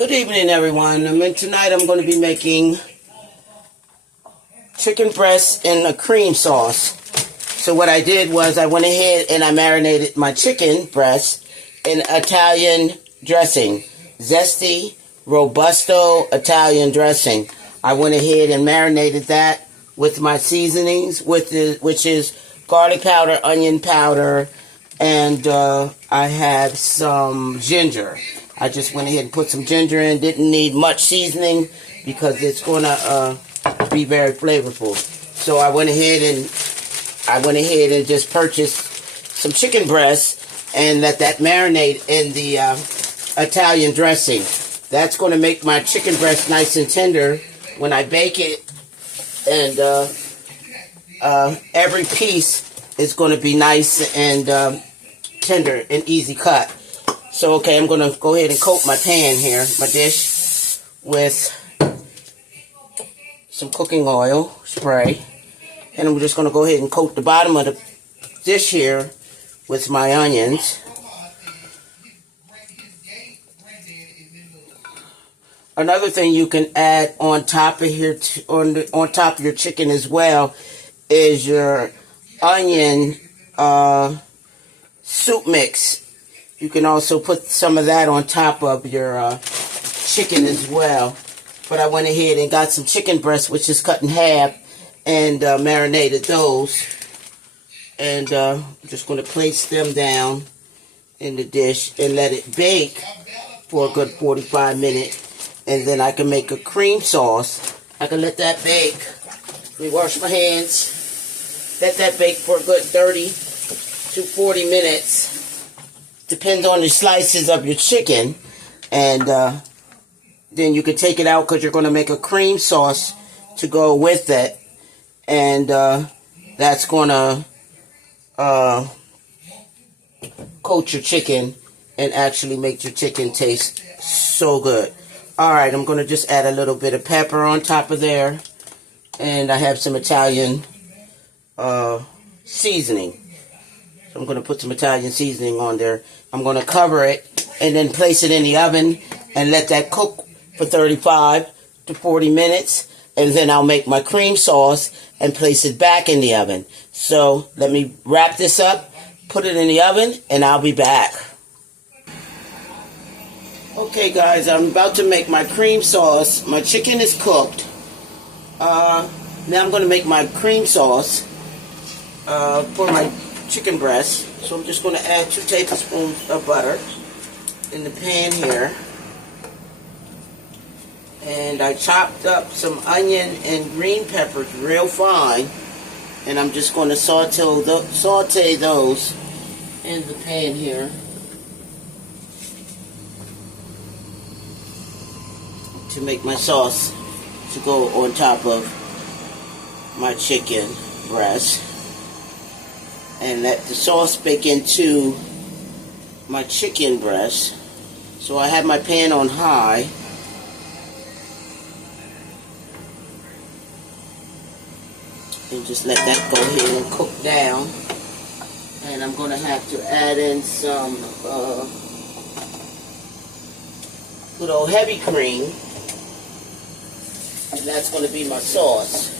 Good evening, everyone. Tonight I'm going to be making chicken breast in a cream sauce. So what I did was I went ahead and I marinated my chicken breast in Italian dressing. Zesty, Robusto Italian dressing. I went ahead and marinated that with my seasonings, which is garlic powder, onion powder, and I had some ginger. I just went ahead and put some ginger in. Didn't need much seasoning because it's going to be very flavorful. So I went ahead and just purchased some chicken breasts and let that marinate in the Italian dressing. That's going to make my chicken breast nice and tender when I bake it, and every piece is going to be nice and tender and easy cut. So, okay, I'm going to go ahead and coat my pan here, my dish, with some cooking oil spray. And I'm just going to go ahead and coat the bottom of the dish here with my onions. Another thing you can add on top of here, on top of your chicken as well, is your onion soup mix. You can also put some of that on top of your chicken as well. But I went ahead and got some chicken breasts, which is cut in half, and marinated those. And I'm just going to place them down in the dish and let it bake for a good 45 minutes. And then I can make a cream sauce. I can let that bake. Let me wash my hands. Let that bake for a good 30 to 40 minutes. Depends on the slices of your chicken, and then you can take it out because you're going to make a cream sauce to go with it, and that's going to coat your chicken and actually make your chicken taste so good. Alright, I'm going to just add a little bit of pepper on top of there, and I have some Italian seasoning. So I'm going to put some Italian seasoning on there. I'm going to cover it and then place it in the oven and let that cook for 35 to 40 minutes. And then I'll make my cream sauce and place it back in the oven. So let me wrap this up, put it in the oven, and I'll be back. Okay, guys, I'm about to make my cream sauce. My chicken is cooked. Now I'm going to make my cream sauce for my chicken breast. So I'm just going to add 2 tablespoons of butter in the pan here. And I chopped up some onion and green peppers real fine. And I'm just going to saute those in the pan here. To make my sauce to go on top of my chicken breast. And let the sauce bake into my chicken breast. So I have my pan on high. And just let that go ahead and cook down. And I'm going to have to add in some good old heavy cream. And that's going to be my sauce.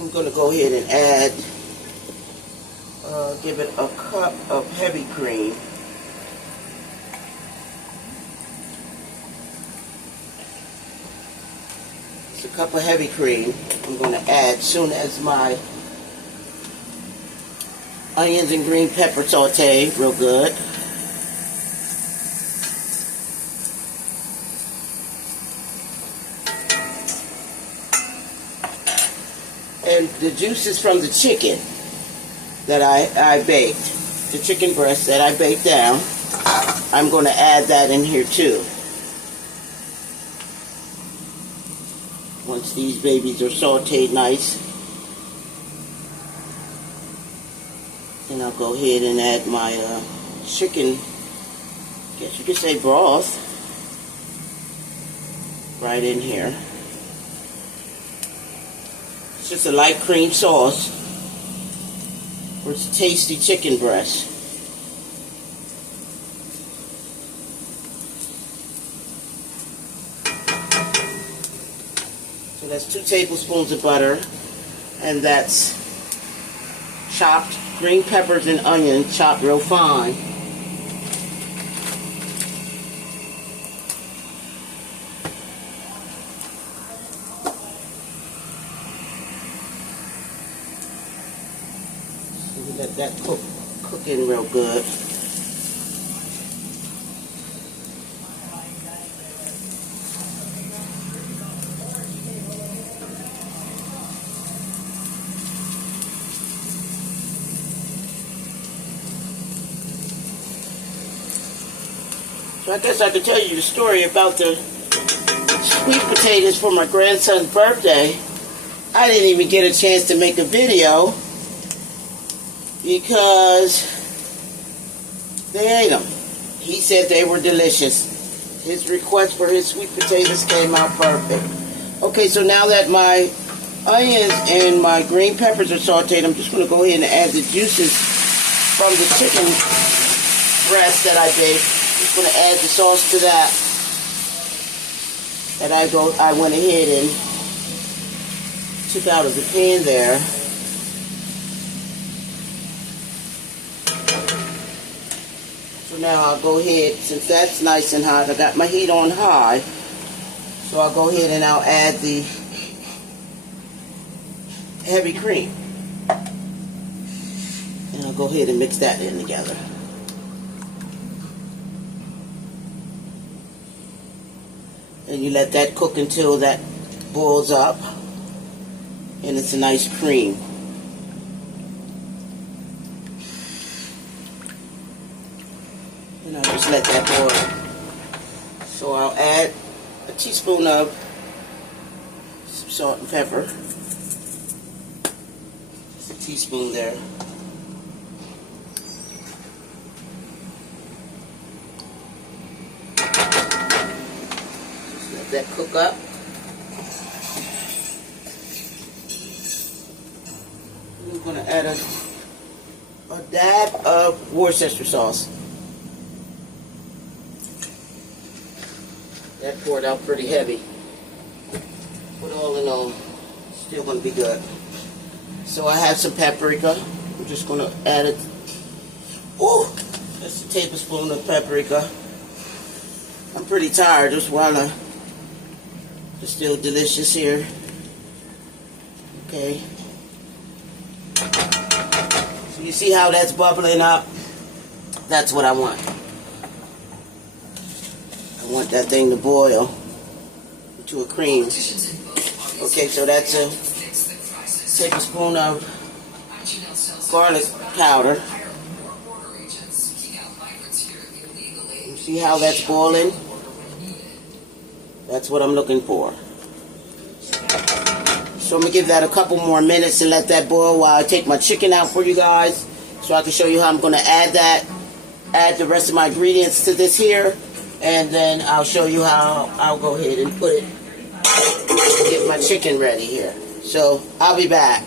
I'm going to go ahead and add, give it a cup of heavy cream. It's a cup of heavy cream I'm going to add as soon as my onions and green pepper saute real good. And the juices from the chicken that I baked, the chicken breast that I baked down, I'm going to add that in here too. Once these babies are sauteed nice, then I'll go ahead and add my chicken, I guess you could say broth, right in here. just a light cream sauce for tasty chicken breast. So that's 2 tablespoons of butter, and that's chopped green peppers and onion, chopped real fine. Let that cook in real good. So I guess I could tell you the story about the sweet potatoes for my grandson's birthday. I didn't even get a chance to make a video because they ate them. He said they were delicious. His request for his sweet potatoes came out perfect. Okay, so now that my onions and my green peppers are sauteed, I'm just going to go ahead and add the juices from the chicken breast that I baked. Just going to add the sauce to that. I went ahead and took out of the pan there. So now I'll go ahead, since that's nice and hot, I got my heat on high. So I'll go ahead and I'll add the heavy cream. And I'll go ahead and mix that in together. And you let that cook until that boils up and it's a nice cream. And I'll just let that boil. So I'll add a teaspoon of some salt and pepper. Just a teaspoon there. Just let that cook up. I'm going to add a dab of Worcestershire sauce. That poured out pretty heavy. But all in all, still going to be good. So I have some paprika. I'm just going to add it. Ooh, that's a tablespoon of paprika. I'm pretty tired. Just while it's still delicious here. Okay. So you see how that's bubbling up? That's what I want. I want that thing to boil into a cream. Okay, so that's a tablespoon of garlic powder. You see how that's boiling? That's what I'm looking for. So I'm going to give that a couple more minutes and let that boil while I take my chicken out for you guys, so I can show you how I'm going to add the rest of my ingredients to this here, and then I'll show you how I'll go ahead and put it, get my chicken ready here. So I'll be back.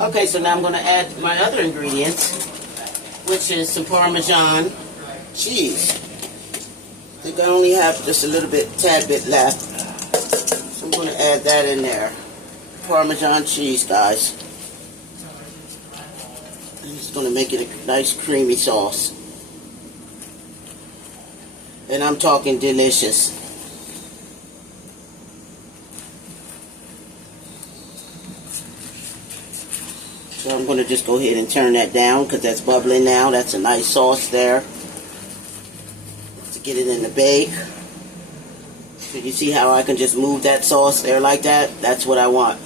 Okay, so now I'm going to add my other ingredients, which is some Parmesan cheese. I think I only have just a little bit, tad bit left. So I'm going to add that in there. Parmesan cheese, guys. I'm just going to make it a nice creamy sauce. And I'm talking delicious. So I'm going to just go ahead and turn that down because that's bubbling now. That's a nice sauce there. To get it in the bake. So you see how I can just move that sauce there like that? That's what I want.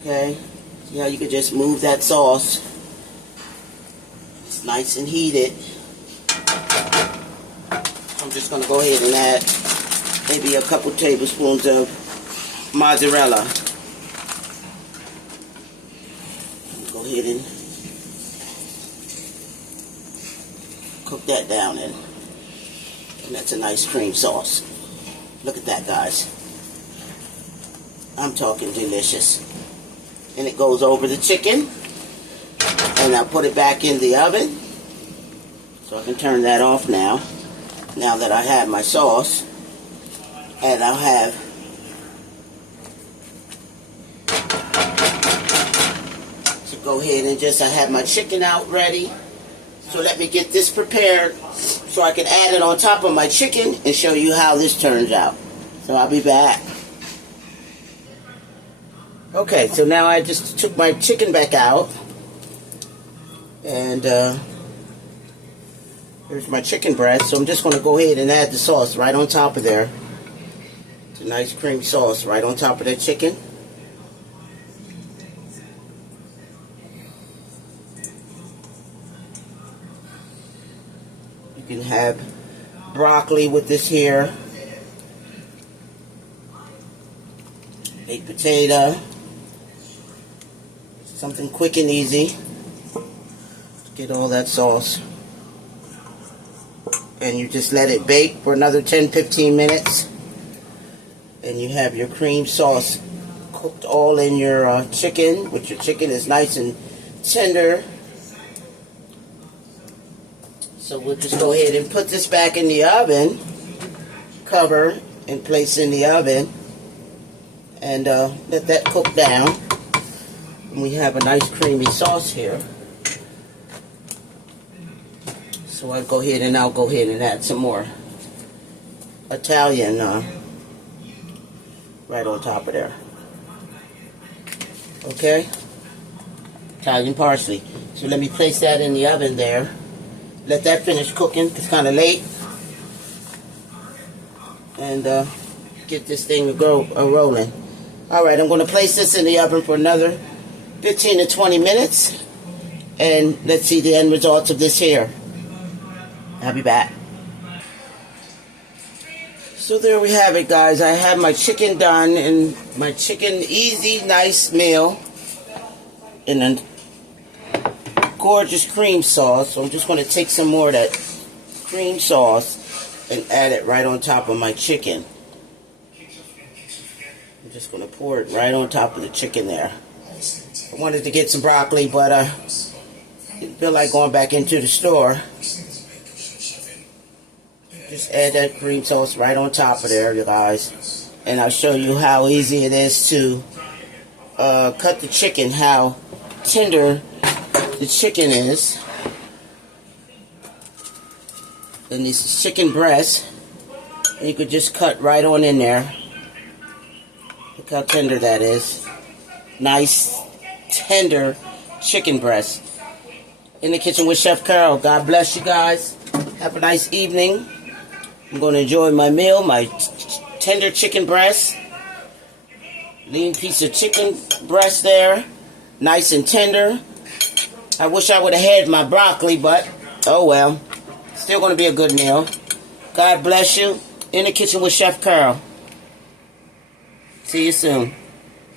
Okay? See how you can just move that sauce. It's nice and heated. I'm just going to go ahead and add maybe a couple tablespoons of mozzarella. Go ahead and cook that down in. And that's a nice cream sauce. Look at that, guys. I'm talking delicious. And it goes over the chicken. And I'll put it back in the oven. So I can turn that off now. Now that I have my sauce. And I'll have to go ahead and I have my chicken out ready. So let me get this prepared so I can add it on top of my chicken and show you how this turns out. So I'll be back. Okay, so now I just took my chicken back out. And here's my chicken breast. So I'm just going to go ahead and add the sauce right on top of there. It's a nice cream sauce right on top of that chicken. You can have broccoli with this here. Baked potato. Something quick and easy. Get all that sauce. And you just let it bake for another 10-15 minutes. And you have your cream sauce cooked all in your chicken. Which your chicken is nice and tender. So we'll just go ahead and put this back in the oven. Cover and place in the oven. And let that cook down. And we have a nice creamy sauce here. So I'll go ahead and add some more Italian right on top of there. Okay? Italian parsley. So let me place that in the oven there. Let that finish cooking. It's kind of late. And get this thing rolling. Alright, I'm going to place this in the oven for another 15 to 20 minutes. And let's see the end results of this here. I'll be back. So there we have it, guys. I have my chicken done and my chicken easy, nice meal in a gorgeous cream sauce. So I'm just going to take some more of that cream sauce and add it right on top of my chicken. I'm just going to pour it right on top of the chicken there. I wanted to get some broccoli, but I didn't feel like going back into the store. Just add that cream sauce right on top of there, you guys. And I'll show you how easy it is to cut the chicken, how tender the chicken is. And this is chicken breast. And you could just cut right on in there. Look how tender that is. Nice, tender chicken breast. In the kitchen with Chef Carol. God bless you guys. Have a nice evening. I'm going to enjoy my meal, my tender chicken breast. Lean piece of chicken breast there. Nice and tender. I wish I would have had my broccoli, but oh well. Still going to be a good meal. God bless you. In the kitchen with Chef Carol. See you soon.